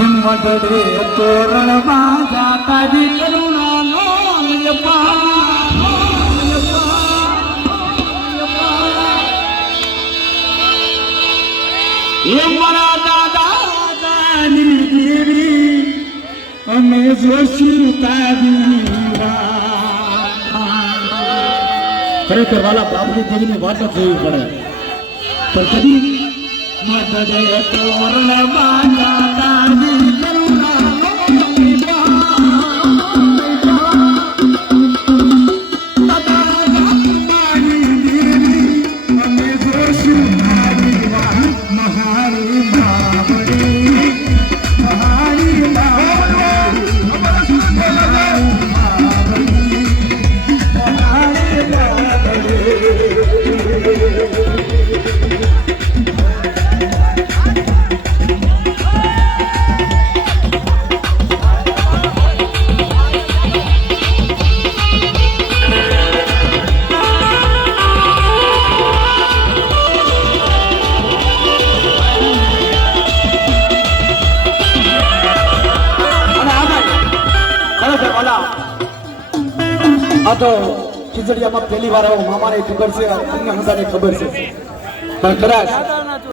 હિંમત રે તોરણ બાજા તારી કરુણા નો એ મારા દાદા દેવી અમે જોશી તારી ખરેખર વાલા બાપની દેવીની વાત જ જોવી પડે પણ કદી મદદે તોરણ બાજા તારી કરુણા આ તો ખીચડીયામાં પહેલી વાર મામાને ખબર છે અન્ય બધાને ખબર છે પણ કદાચ